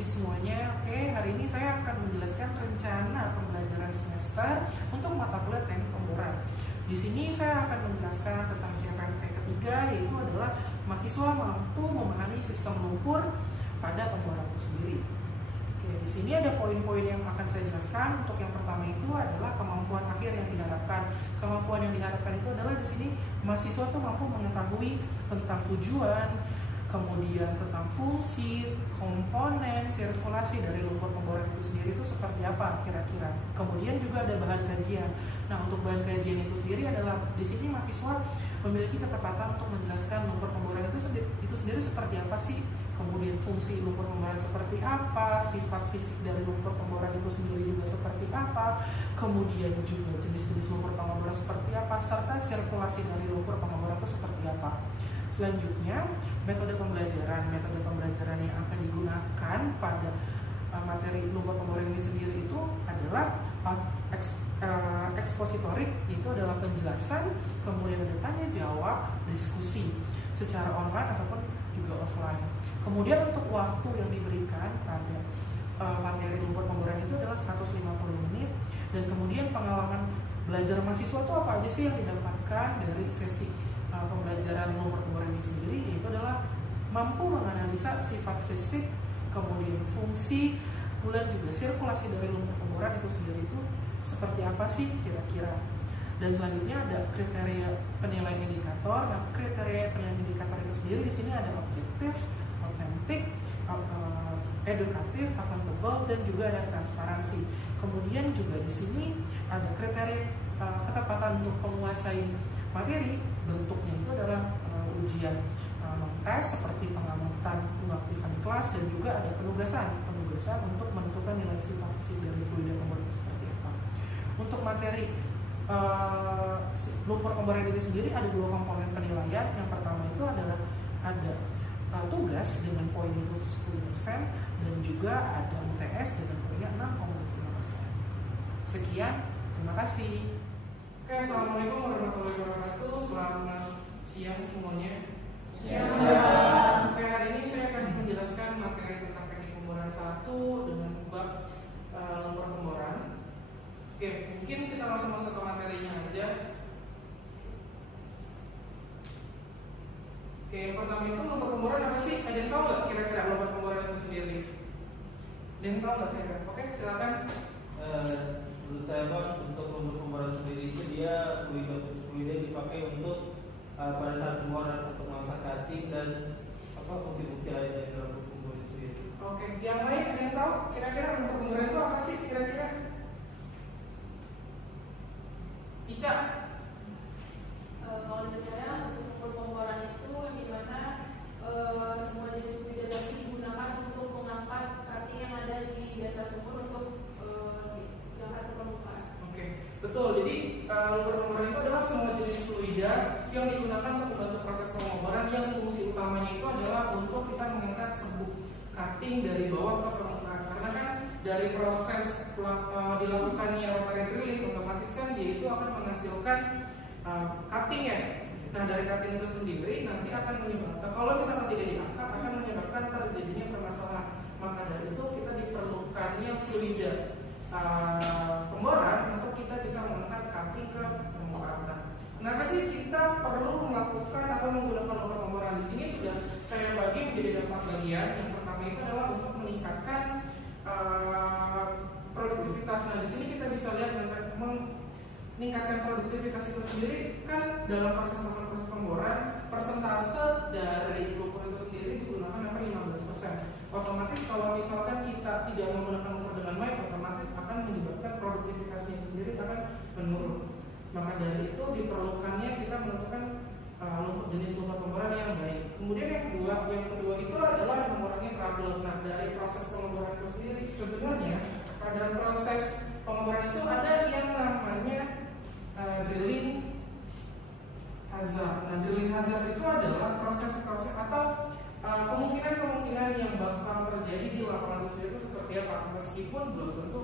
pagi semuanya. Oke, hari ini saya akan menjelaskan rencana pembelajaran semester untuk mata kuliah teknik pemboran. Di sini saya akan menjelaskan tentang CPNP ketiga, yaitu adalah mahasiswa mampu memahami sistem lumpur pada pemboran itu sendiri. Oke, di sini ada poin-poin yang akan saya jelaskan. Untuk yang pertama itu adalah kemampuan akhir yang diharapkan. Kemampuan yang diharapkan itu adalah di sini mahasiswa tuh mampu mengetahui tentang tujuan, kemudian tentang fungsi, komponen, sirkulasi dari lumpur pemboran itu sendiri itu seperti apa kira-kira. Kemudian juga ada bahan kajian. Nah, untuk bahan kajian itu sendiri adalah di sini mahasiswa memiliki ketepatan untuk menjelaskan lumpur pemboran itu sendiri seperti apa sih. Kemudian fungsi lumpur pemboran seperti apa, sifat fisik dari lumpur pemboran itu sendiri juga seperti apa, kemudian juga jenis-jenis lumpur pemboran seperti apa, serta sirkulasi dari lumpur pemboran itu seperti apa. Selanjutnya, metode pembelajaran yang akan digunakan pada materi lumpur pemboran ini sendiri itu adalah ekspositorik, itu adalah penjelasan, kemudian ada tanya jawab, diskusi secara online ataupun juga offline. Kemudian untuk waktu yang diberikan pada materi lumpur pemboran itu adalah 150 menit, dan kemudian pengalaman belajar mahasiswa itu apa aja sih yang didapatkan dari sesi pembelajaran lumpur pemboran ini sendiri, yaitu adalah mampu menganalisa sifat fisik, kemudian fungsi, kemudian juga sirkulasi dari lumpur pemboran itu sendiri itu seperti apa sih kira-kira. Dan selanjutnya ada kriteria penilaian indikator. Nah, kriteria penilaian indikator itu sendiri di sini ada objektif, otentik, edukatif, accountable, dan juga ada transparansi. Kemudian juga di sini ada kriteria ketepatan untuk menguasai materi. Bentuknya itu adalah ujian tes seperti pengamatan pengaktifan kelas, dan juga ada penugasan untuk menentukan nilai sifat fisik dari fluida pemboran seperti apa. Untuk materi lumpur pemboran ini sendiri ada dua komponen penilaian. Yang pertama itu adalah ada tugas dengan poin itu 10%, dan juga ada UTS dengan poinnya 6,5%. Sekian, terima kasih. Oke, assalamualaikum warahmatullahi wabarakatuh. Selamat siang semuanya. Oke, hari ini saya akan menjelaskan materi tentang teknik pemboran 1 dengan bab lumpur pemboran. Oke, mungkin kita langsung masuk ke materinya aja. Oke, yang pertama itu lumpur pemboran apa sih? Ada yang tahu nggak kira-kira lumpur pemboran itu sendiri? Ada yang tahu nggak kira-kira? Oke, silakan. Menurut saya Bang, untuk lumpur pemboran sendiri itu dia fluida dipakai untuk pada saat pemboran untuk mengangkat cutting dan bukti-bukti lain dari dalam lumpur pemboran sendiri. Oke, yang lain ada yang tahu kira-kira lumpur pemboran itu apa sih kira-kira? Ica? Kalau menurut saya lumpur pemboran itu yang dimana semua jenis fluida tadi digunakan untuk mengangkat cutting yang ada di dasar sumur untuk diangkat ke permukaan. Oke, betul. Jadi lumpur pemboran itu adalah semua jenis fluida yang digunakan untuk membantu proses pemboran, yang fungsi utamanya itu adalah untuk kita mengangkat sebuah cutting dari bawah ke permukaan. Karena kan dari proses dilakukannya rotary drilling, otomatis kan dia itu akan menghasilkan cutting ya. Nah, dari cutting itu sendiri nanti akan menyebabkan, kalau misalkan tidak diangkat, akan menyebabkan terjadinya permasalahan. Maka dari itu kita diperlukannya fluida pemboran untuk kita bisa mengangkat cutting ke permukaan. Nah, kenapa sih kita perlu melakukan atau menggunakan lumpur pemboran? Di sini sudah saya bagi menjadi 4 bagian. Yang pertama itu adalah untuk meningkatkan produktivitas. Nah, di sini kita bisa lihat meningkatkan produktivitas itu sendiri kan dalam proses pemboran, persentase dari lumpur itu sendiri digunakan apa 15%. Otomatis kalau misalkan kita tidak menggunakan lumpur dengan baik, otomatis akan menyebabkan produktivitasnya itu sendiri akan menurun. Maka dari itu diperlukannya kita menentukan jenis lumpur pemboran yang baik. Kemudian yang kedua itu adalah mengurangi trouble. Nah, dari proses pengeboran itu sendiri sebenarnya pada proses pengeboran itu ada yang namanya drilling hazard. Nah, drilling hazard itu adalah proses-proses atau kemungkinan-kemungkinan yang bakal terjadi di lapangan itu seperti apa, meskipun belum tentu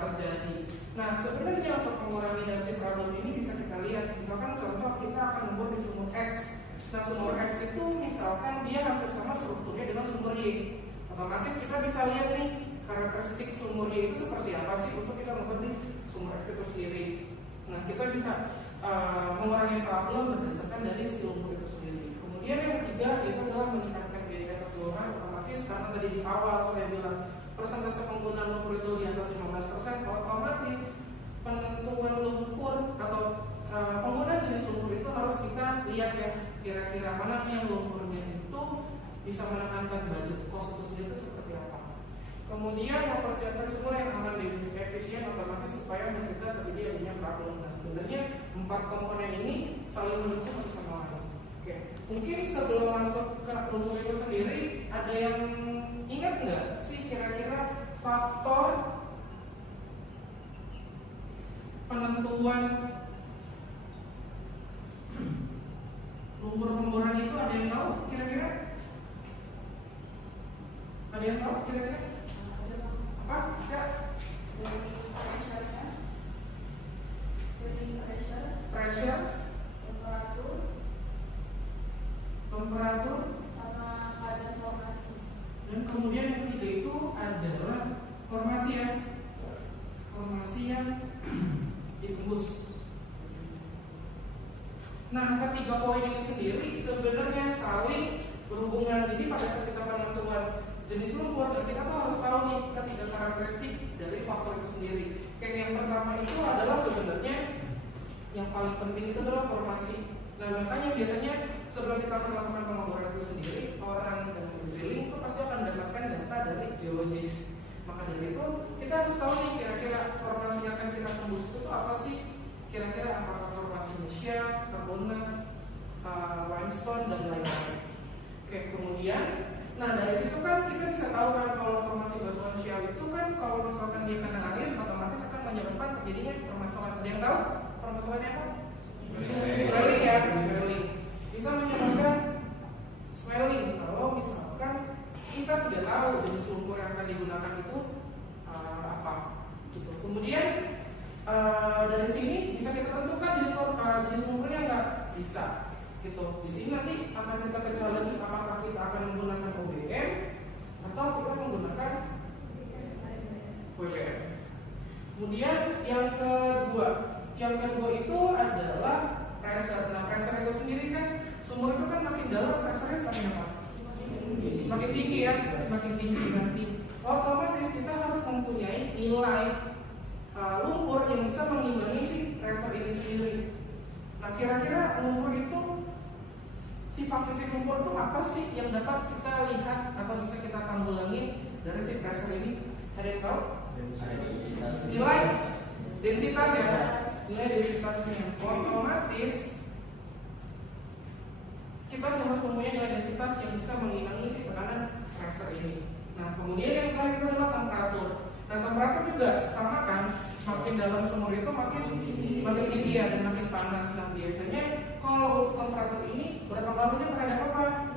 terjadi. Nah, sebenarnya untuk mengurangi dari si problem ini bisa kita lihat. Misalkan contoh kita akan membuat di sumur X. Nah, sumur X itu misalkan dia hampir sama strukturnya dengan sumur Y. Otomatis kita bisa lihat nih karakteristik sumurnya itu seperti apa sih untuk kita membuat nih sumur air itu sendiri. Nah, kita bisa mengurangi problem berdasarkan dari si lumpur itu sendiri. Kemudian yang ketiga itu adalah meningkatkan biaya keseluruhan. Otomatis karena tadi di awal saya bilang persentase penggunaan lumpur itu di atas 15%, otomatis penentuan lumpur atau penggunaan jenis lumpur itu harus kita lihat ya, kira-kira mana nih yang lumpurnya itu bisa menekankan budget cost itu sendiri itu seperti apa. Kemudian mempersiapkan sumur yang aman dan efisien otomatis supaya mencegah terjadi adanya problem. Nah, sebenarnya 4 komponen ini saling mendukung satu sama lain. Oke, mungkin sebelum masuk ke lumpur itu sendiri, ada yang ingat nggak sih kira-kira faktor penentuan lumpur pemboran itu, ada yang tahu kira-kira? Ada yang tahu kira-kira? Apa? Cak? Pressure, temperatur, sama kadar formasi. dan kemudian yang ketiga itu adalah formasi ya. Formasi yang ditembus. Nah, ketiga poin ini sendiri sebenarnya saling berhubungan. Jadi pada saat kita penentuan jenis lumpur, kita tuh harus tahu nih ketiga karakteristik dari faktor itu sendiri. Kayak yang pertama itu adalah sebenarnya yang paling penting itu adalah formasi. Nah, makanya biasanya sebelum kita melakukan pengeboran itu sendiri, orang dan drilling itu pasti akan mendapatkan data dari geologis. Maka dari itu kita harus tahu nih kira-kira formasi yang akan kita tembus itu tuh apa sih? Kira-kira apakah formasinya shale, karbonat, limestone dan lain-lain. Oke, kemudian, nah dari situ kan kita bisa tahu kan kalau formasi batuan shale itu kan kalau misalkan dia kena air, otomatis akan menyebabkan terjadinya permasalahan. Ada yang tahu permasalahannya apa? Swelling ya, swelling. Bisa menyebabkan swelling kalau misalkan kita tidak tahu jenis lumpur yang akan digunakan itu apa. Gitu. Kemudian dari sini bisa kita tentukan jenis lumpurnya nggak bisa. Gitu. Di sini nanti akan kita pecah lagi apakah kita akan menggunakan OBM atau kita menggunakan WPM. Kemudian yang kedua itu adalah pressure. Nah, pressure itu sendiri kan sumur itu kan makin dalam, pressure-nya semakin apa? Semakin tinggi ya, semakin tinggi nanti. Otomatis kita harus mempunyai nilai lumpur yang bisa mengimbangi si pressure ini sendiri. Nah, kira-kira lumpur itu, sifat fisik lumpur itu apa sih yang dapat kita lihat atau bisa kita tanggulangi dari si pressure ini? Ada yang tahu? Nilai densitas ya, nilai densitasnya. Otomatis kita harus mempunyai nilai densitas yang bisa mengimbangi si tekanan pressure ini. Nah, kemudian yang terakhir itu adalah temperatur. Nah, temperatur juga sama kan, makin dalam sumur itu makin tinggi ya dan makin panas. Nah, biasanya kalau temperatur ini berpengaruhnya terhadap apa?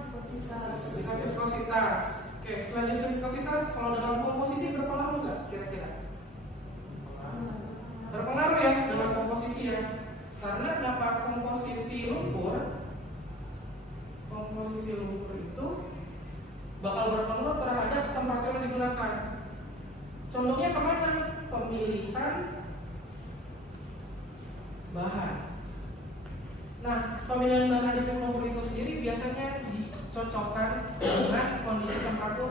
Viskositas. Oke, selanjutnya viskositas, kalau dalam komposisi berpengaruh nggak kira-kira? Berpengaruh ya dalam komposisi ya, karena dapat komposisi lumpur itu bakal berpengaruh terhadap temperatur yang digunakan. Contohnya kemana? Pemilihan bahan. Nah, pemilihan bahan di lumpur itu sendiri biasanya dicocokkan dengan kondisi temperatur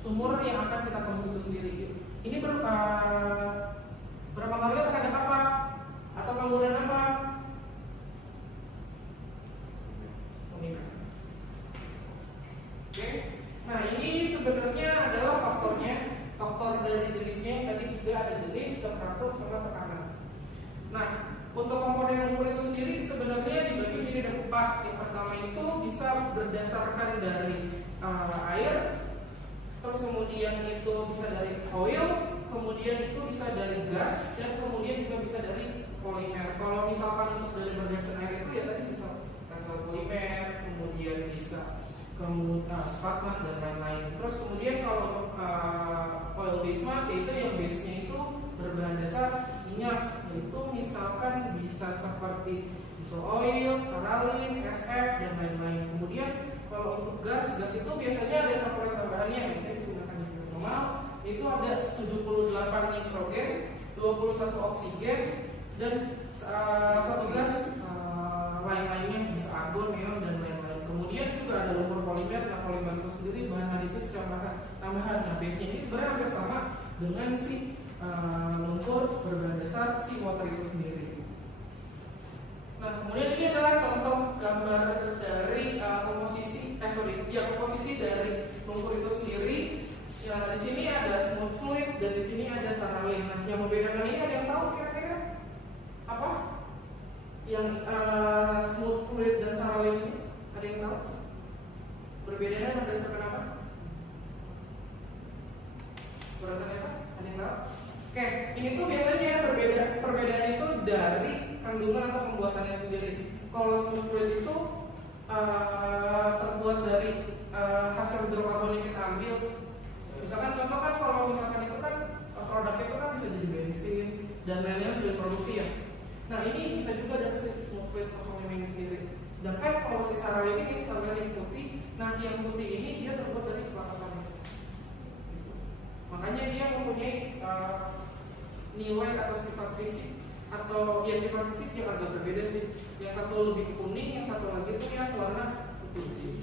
sumur yang akan kita tembus itu sendiri. Ini berpengaruh terhadap apa? Atau penggunaan apa? Oke. Nah, ini sebenarnya adalah faktornya, faktor dari jenisnya yang tadi juga ada jenis, temperatur, sama tekanan. Nah, untuk komponen lumpur itu sendiri sebenarnya dibagi menjadi ada 4. Yang pertama itu bisa berdasarkan dari air, terus kemudian itu bisa dari oil, kemudian itu bisa dari gas, dan kemudian juga bisa dari polimer. Kalau misalkan untuk dari berdasarkan air itu ya tadi bisa polimer, kemudian bisa spatman dan lain-lain. Terus kemudian kalau oil based mat itu yang base-nya itu berbahan dasar minyak, yaitu misalkan bisa seperti diesel oil, steralin, SF dan lain-lain. Kemudian kalau untuk gas itu biasanya ada campuran tambahannya, biasanya digunakan maksimal itu ada 78 nitrogen, 21 oksigen, dan satu gas lain-lainnya, bisa argon, neon, dan lain-lain. Kemudian juga ada lumpur polimer. Nah, polimer itu sendiri bahan aditif tambahan. Nah, base-nya ini sebenarnya hampir sama dengan si lumpur berbahan dasar si water itu sendiri. Nah, kemudian ini adalah contoh gambar dari komposisi dari lumpur itu sendiri. Ya, di sini ada smooth fluid dan di sini ada saralin. Nah, yang membedakan ini ada yang tahu kira-kira apa? Yang smooth fluid dan saralin ini ada yang tahu? Perbedaannya berdasarkan apa? Berdasarkan apa? Ada yang tahu? Oke, ini tuh biasanya perbedaan itu dari kandungan atau pembuatannya sendiri. Kalau smooth fluid itu terbuat dari hasil hidrokarbon yang kita ambil. Misalkan contoh kan kalau misalkan itu kan produknya itu kan bisa jadi bensin dan lain-lain sudah diproduksi ya. Nah, ini bisa juga dari smooth fluid kosongnya ini sendiri. Sedangkan kalau si saralin ini yang putih, nah yang putih ini dia terbuat dari kelapa sawit. Makanya dia mempunyai nilai atau sifat fisik atau ya sifat fisik yang agak berbeda sih. Yang satu lebih kuning, yang satu lagi itu yang warna putih.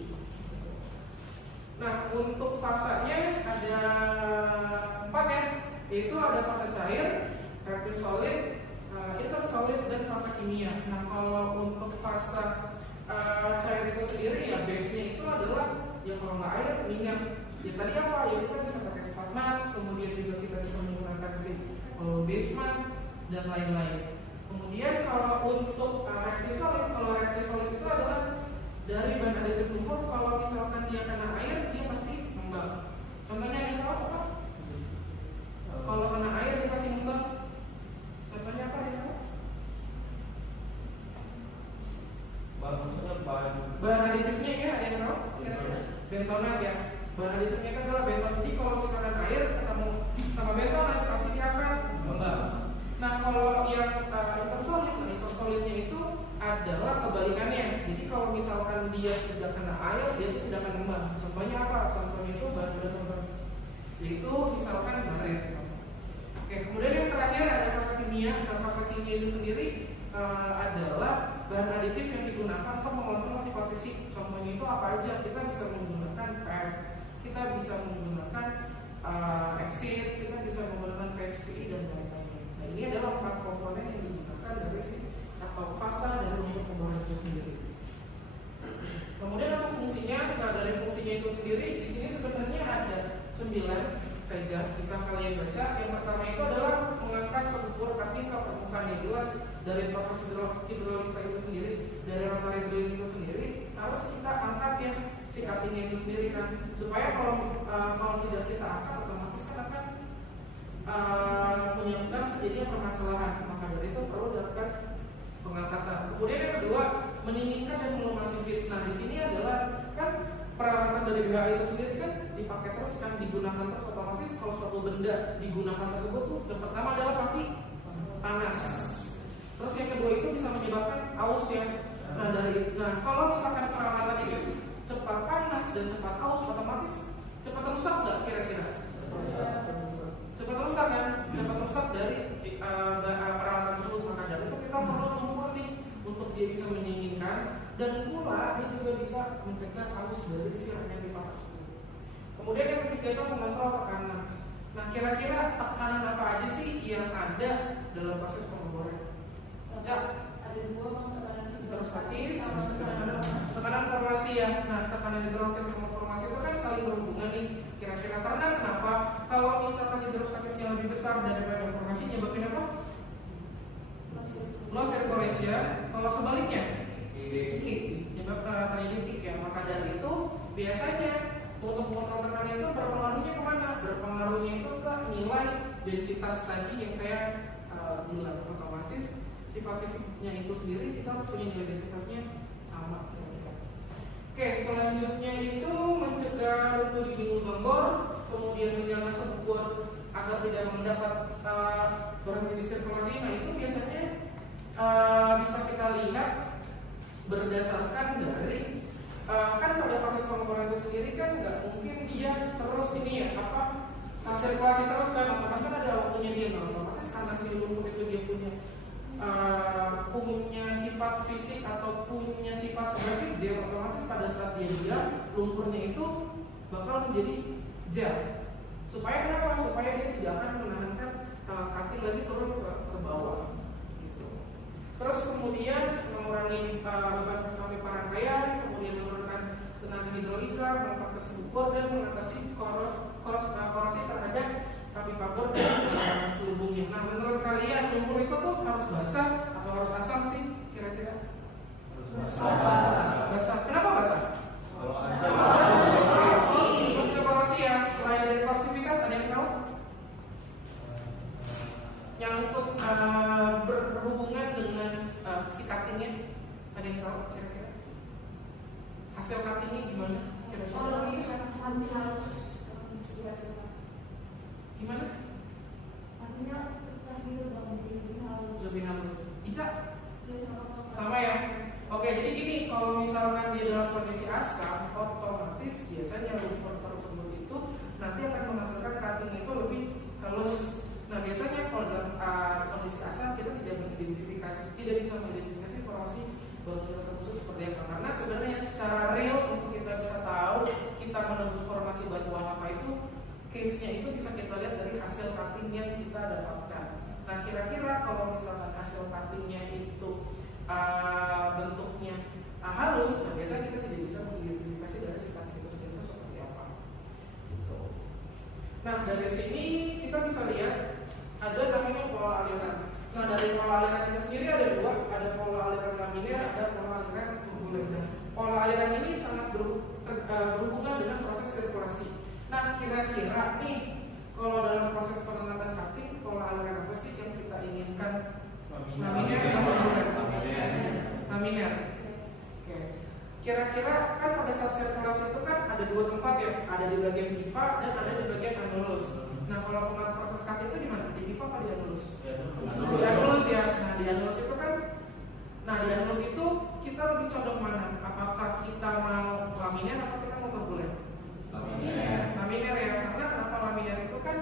Nah, untuk fasanya ada 4 ya, yaitu ada fase cair, reaktif solid, intersolid, dan fase kimia. Nah, kalau untuk fase cair itu sendiri ya base-nya itu adalah ya kalau nggak air minyak. Ya tadi apa? Ya kita bisa pakai spatman, kemudian juga kita bisa menggunakan si baseman dan lain-lain. Kemudian kalau untuk reaktif solid itu adalah dari bahan aditif lumpur. Kalau misalkan dia kena air, dia pasti ngembang. Contohnya yang tahu apa? Kalau kena air dia pasti ngembang. Contohnya apa ya? Bahan aditifnya ya, ada yang tahu? Kira-kira bentonat ya. Bahan aditifnya itu adalah benton. Jadi kalau misalkan air ketemu sama bentonat pasti dia akan ngembang. Nah, kalau yang intersolidnya itu adalah kebalikannya. Jadi kalau misalkan dia tidak kena air, dia tidak akan ngembang. Contohnya apa? Contohnya itu bahan-bahan tertentu, yaitu misalkan baret. Oke, kemudian yang terakhir ada fase kimia. Nah, fase kimia itu sendiri adalah bahan aditif yang digunakan untuk mengontrol sifat fisik. Contohnya itu apa aja? Kita bisa menggunakan PET, kita bisa menggunakan exit, kita bisa menggunakan PHPI dan lain-lain. Nah, ini adalah 4 komponen yang digunakan dari atau fase dari lumpur pemboran itu sendiri. Kemudian untuk fungsinya, nah dari fungsinya itu sendiri di sini sebenarnya ada 9 saja, bisa kalian baca. Yang pertama itu adalah mengangkat sulfur cutting ke permukaan yang jelas dari proses hidrolika itu sendiri, dari rotary drilling itu sendiri harus kita angkat ya si cuttingnya itu sendiri kan, supaya kalau tidak kita angkat otomatis kan akan menyebabkan terjadinya permasalahan. Maka dari itu perlu dilakukan pengangkatan. Kemudian yang kedua, meninggikan dan melumasi fit. Nah, di sini adalah kan peralatan dari BHI itu sendiri kan dipakai terus kan, digunakan terus, otomatis kalau suatu benda digunakan tersebut tuh yang pertama adalah pasti panas. Terus yang kedua itu bisa menyebabkan aus ya. Nah kalau misalkan peralatan itu cepat panas dan cepat aus, otomatis cepat rusak nggak kira-kira? Cepat rusak kan? Cepat rusak dari peralatan tersebut. Maka dari itu kita perlu mengukur untuk dia bisa mendinginkan, dan pula dia juga bisa mencegah aus dari siratnya di tersebut. Kemudian yang ketiga itu mengontrol tekanan. Nah, kira-kira tekanan apa aja sih yang ada dalam proses pengeboran? Ada 2 tekanan hidrostatis, tekanan formasi ya. Nah, tekanan hidrostatis sama formasi itu kan saling berhubungan nih. Kira-kira karena kenapa? Kalau misalkan hidrostatis yang lebih besar daripada formasi, nyebabin apa? Low circulation. Kalau sebaliknya, terjadi kick ya. Maka dari itu biasanya untuk mengontrol tekanan itu berpengaruhnya kemana? Berpengaruhnya itu ke nilai densitas tadi yang saya bilang. Otomatis sifat fisiknya itu sendiri kita harus punya nilai densitasnya sama kira-kira. Oke, selanjutnya itu mencegah runtuh dinding lubang bor, kemudian menyangga sebor agar tidak mendapat berhenti di sirkulasi. Nah, itu biasanya bisa kita lihat berdasarkan dari kan pada proses pengeboran itu sendiri kan nggak mungkin dia terus ini ya sirkulasi terus kan, otomatis kan ada waktunya dia, kan otomatis karena si lumpur itu dia punya sifat fisik atau punya sifat sebagai gel, otomatis pada saat dia diam lumpurnya itu bakal menjadi gel. Supaya kenapa? Supaya dia tidak akan menahankan cutting lagi turun ke bawah. Gitu. Terus kemudian mengurangi beban pipa rangkaian, kemudian menurunkan tenaga hidrolika, memanfaatkan suhu bor dan mengatasi korosif terhadap pipa bor dan selubungnya. Nah, menurut kalian lumpur itu tuh harus basah atau harus asam sih kira-kira? Basah. Kenapa basah? Kalau asam Untuk korosif ya, selain dari korosivitas ada yang tahu? Yang untuk berhubungan dengan si cuttingnya ada yang tahu kira-kira? Hasil cuttingnya gimana? Kalau ini lebih halus biasa. Gimana? Artinya pecah gitu bang, jadi lebih halus. Lebih halus. Ica? Ya, Sama ya? Oke, jadi gini, kalau misalkan dia dalam kondisi asam, otomatis biasanya lumpur tersebut itu nanti akan menghasilkan cutting itu lebih halus. Nah, biasanya kalau dalam kondisi asam kita tidak bisa mengidentifikasi formasi bangunan tersebut seperti apa. Karena sebenarnya secara real untuk kita bisa tahu kita menembus formasi batuan apa itu, case-nya itu bisa kita lihat dari hasil cutting yang kita dapatkan. Nah, kira-kira kalau misalkan hasil cuttingnya itu bentuknya halus, nah biasanya kita tidak bisa mengidentifikasi dari si cutting itu sendiri itu seperti apa. Gitu. Nah, dari sini kita bisa lihat ada namanya pola aliran. Nah, dari pola aliran itu sendiri ada dua, ada pola aliran laminar, ada pola aliran turbulen. Pola aliran ini sangat berhubungan dengan proses sirkulasi. Nah, kira-kira nih kalau dalam proses pengangkatan cutting, pola aliran apa sih yang kita inginkan? Laminar atau turbulen? Laminar. Oke. Kira-kira kan pada saat sirkulasi itu kan ada dua tempat ya, ada di bagian pipa dan ada di bagian anulus. Nah, kalau pengatur proses cutting itu di mana? Di pipa atau di anulus? Di anulus ya. Nah, di anulus itu kan, di anulus itu kita lebih condong mana? Apakah kita mau laminar atau kita mau turbulen? Laminar ya. Karena kenapa laminar itu kan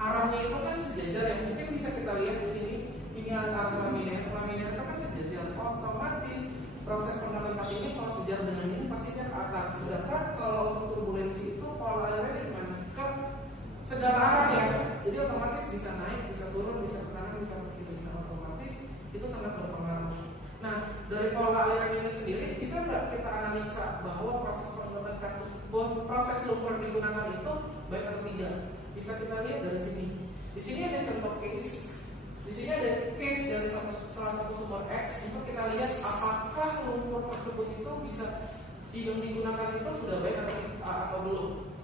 arahnya itu kan sejajar ya. Mungkin bisa kita lihat di sini. Ini arah laminar. Laminar itu kan sejajar. Otomatis proses pengangkatan cutting ini kalau sejajar dengan ini pasti dia ke atas. Sedangkan kalau untuk turbulensi itu pola alirannya gimana? Ke segala arah ya. Jadi otomatis bisa naik, bisa turun, bisa ke kanan, bisa ke kiri. Nah, otomatis itu sangat berpengaruh. Nah, dari pola aliran ini sendiri bisa nggak kita analisa bahwa proses pengangkatan proses lumpur digunakan itu baik atau tidak? Bisa kita lihat dari sini. Di sini ada contoh case. Di sini ada case dari salah satu sumber X. Itu kita lihat apakah lumpur tersebut itu bisa digunakan itu sudah baik atau belum.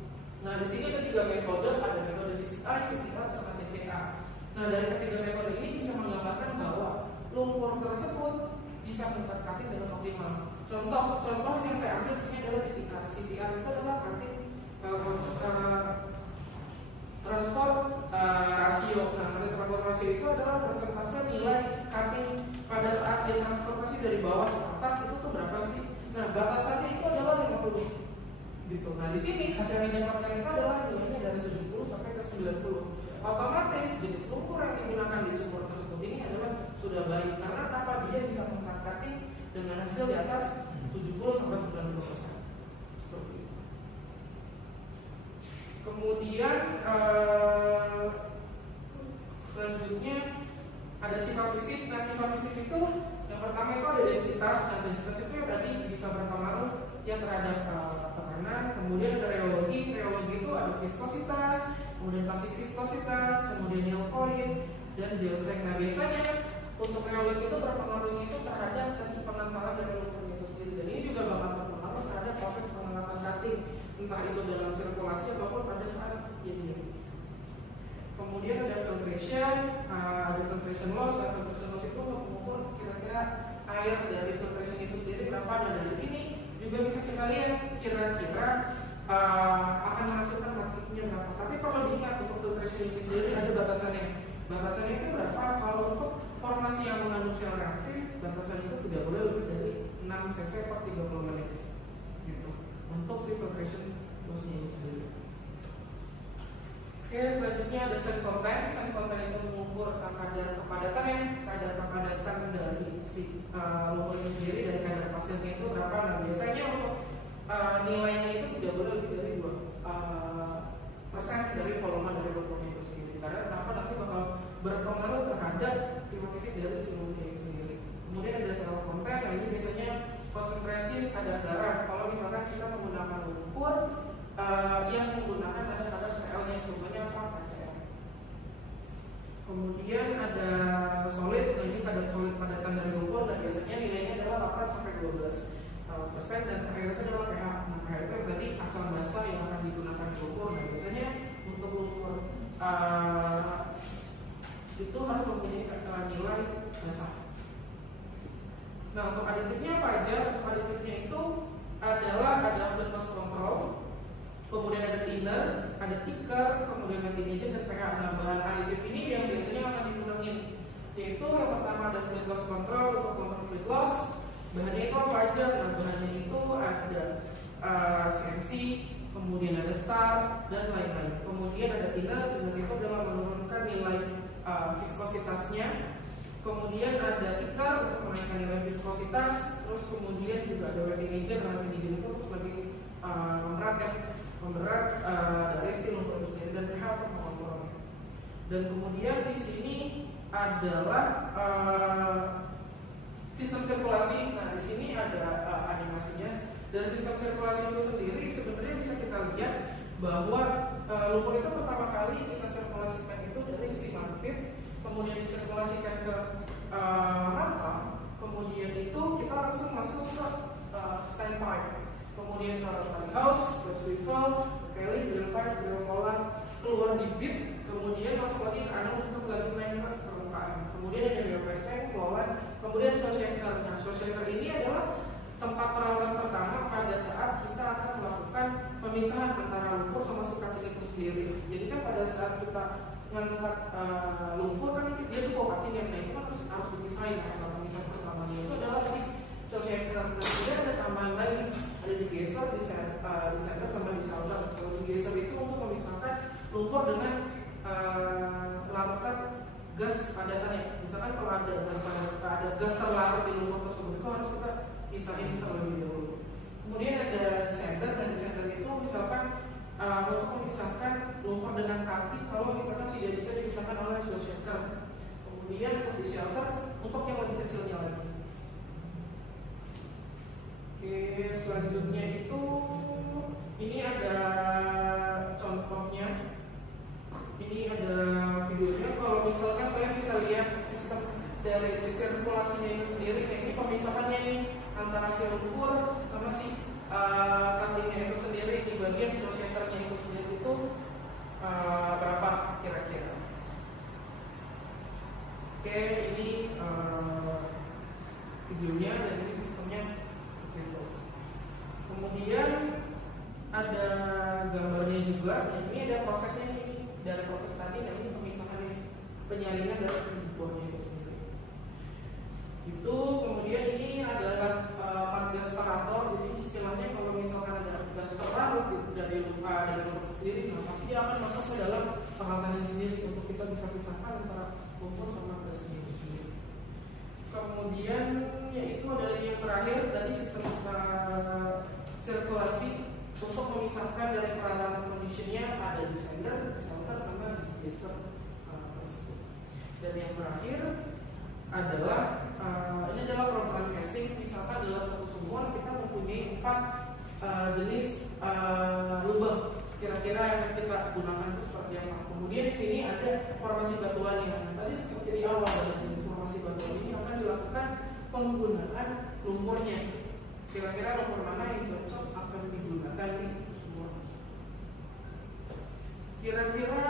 Nah, di sini ada tiga metode, ada metode CCA, CTA, sama CCA. Nah, dari ketiga metode ini bisa menggambarkan bahwa lumpur tersebut bisa mendapat cutting dengan optimal. Contoh yang saya ambil di sini adalah CTA. CTA itu adalah cutting transport rasio. Nah, cutting transport rasio itu adalah persentase nilai cutting pada saat ditransportasi dari bawah ke atas itu tuh berapa sih? Nah, batasannya itu adalah 50. Gitu. Nah, di sini hasil yang didapatkan itu adalah nilainya dari 70 sampai ke 90. Otomatis jenis lumpur yang digunakan di sumur tersebut ini adalah sudah baik karena kenapa dia bisa mengangkat cutting dengan hasil di atas 70 sampai 90%. Seperti itu. Kemudian selanjutnya ada sifat fisik. Nah, sifat fisik itu yang pertama itu ada densitas. Nah, densitas itu yang tadi bisa berpengaruh yang terhadap tekanan. Kemudian ada reologi. Reologi itu ada viskositas, kemudian pasif viskositas, kemudian yield point dan gel strength. Nah, biasanya untuk reologi itu berpengaruhnya itu terhadap tadi pengantaran dari lumpur itu sendiri. Dan ini juga bakal berpengaruh terhadap proses pengangkatan cutting, entah itu dalam sirkulasi ataupun pada saat ini. Kemudian ada filtration, loss. Dan filtration loss itu untuk mengukur kira-kira air dari filtration itu sendiri berapa. Dan dari sini juga bisa kita lihat kira-kira akan menghasilkan praktiknya berapa. Tapi perlu diingat untuk filtration ini sendiri ada batasannya. Batasannya itu berapa? Kalau untuk formasi yang mengandung sel reaktif, batasan itu tidak boleh lebih dari 6 cc per 30 menit. Gitu. Untuk si filtration loss-nya ini sendiri. Oke, selanjutnya ada sand content. Sand content itu mengukur kadar kepadatan dari si lumpur itu sendiri, dari kadar pasirnya itu berapa. Nah biasanya untuk nilainya itu tidak boleh lebih dari 2% dari volume dari lumpurnya itu sendiri. Karena kenapa? Nanti bakal berpengaruh terhadap sifat fisik dari si lumpurnya itu sendiri. Kemudian ada salt content. Nah ini biasanya konsentrasi kadar garam. Kalau misalkan kita menggunakan lumpur yang menggunakan kadar Cl-nya, contohnya apa? KCl. Kemudian ada solid. Nah ini kadar solid padatan dari lumpur, dan biasanya nilainya adalah 8-12%, dan terakhir itu adalah pH. Nah pH itu tadi asam basa yang akan digunakan di lumpur. Nah biasanya untuk lumpur itu harus mempunyai nilai basa. Nah untuk aditifnya apa aja? Untuk aditifnya itu adalah ada fluid loss control, kemudian ada thinner, ada thicker, kemudian anti agent, dan pH. Nah bahan aditif ini yang biasanya akan digunakan yaitu yang pertama ada fluid loss control. Untuk mengukur fluid loss, bahannya itu apa aja? Nah bahannya itu ada CNC, kemudian ada star, dan lain-lain. Kemudian ada thinner. Thinner itu adalah menurunkan nilai viskositasnya. Kemudian ada thicker untuk menaikkan nilai viskositas. Terus kemudian juga ada wetting agent. Wetting agent itu sebagai memberat dari si lumpur itu sendiri, dan pH untuk mengontrolnya. Dan kemudian di sini adalah sistem sirkulasi. Nah di sini ada animasinya. Dan sistem sirkulasi itu sendiri sebenarnya bisa kita lihat bahwa lumpur itu pertama kali kita sirkulasikan itu dari si mampir, kemudian disirkulasikan ke mata, kemudian itu kita langsung masuk ke standpipe, kemudian ke tali house, ke swivel, ke kelly, drill pipe, drill kolam, keluar di bit, kemudian masuk lagi ke anode untuk lagi naik ke permukaan. Kemudian ada BOPS tank, flow line, kemudian show shaker. Nah show shaker ini adalah tempat perawatan pertama pada saat kita akan melakukan pemisahan antara lumpur sama si cutting itu sendiri. Jadi kan pada saat kita mengangkat lumpur kan dia tuh bawa cutting yang naik, itu kan harus dipisahin. Nah pemisahan pertamanya itu adalah di show shaker. Kemudian ada tambahan lain, ada digeser, di center sama di shoulder. Kalau digeser itu untuk memisahkan lumpur dengan larutan gas padatannya. Misalkan kalau ada gas terlarut di lumpur tersebut, itu harus kita pisahin terlebih dahulu. Kemudian ada descender, dan descender itu misalkan untuk memisahkan lumpur dengan kaki kalau misalkan tidak bisa dipisahkan oleh show shaker. Kemudian seperti shelter untuk yang lebih kecilnya lagi. Oke, selanjutnya itu ini ada contohnya. Ini ada videonya. Kalau misalkan kalian bisa lihat sistem dari sirkulasinya itu sendiri, kayak ini pemisahannya nih antara si lumpur sama si cuttingnya itu sendiri di bagian show shakernya itu sendiri itu berapa kira-kira? Oke, ini videonya, dan ini sistemnya gitu. Kemudian ada gambarnya juga. Nah, ini ada prosesnya nih, dari proses tadi. Nah ini pemisahan penyaringan dari buahnya itu sendiri. Itu kemudian ini adalah gas separator. Jadi istilahnya kalau misalkan ada gas terlarut dari lumpur sendiri, nah pasti dia akan masuk ke dalam peralatan ini sendiri untuk kita bisa pisahkan antara lumpur sama gasnya itu sendiri. Kemudian yaitu adalah yang terakhir tadi sistem sirkulasi untuk memisahkan dari peralatan conditionnya, ada descender, shelter, sama degesser tersebut. Dan yang terakhir adalah ini adalah program casing. Misalkan dalam satu sumur kita mempunyai 4 jenis lubang. Kira-kira yang kita gunakan itu seperti apa? Kemudian di sini ada formasi batuannya. Nah, tadi seperti di awal ada jenis formasi batuan ini akan dilakukan penggunaan lumpurnya. Kira-kira lumpur mana yang cocok akan digunakan di semua? Kira-kira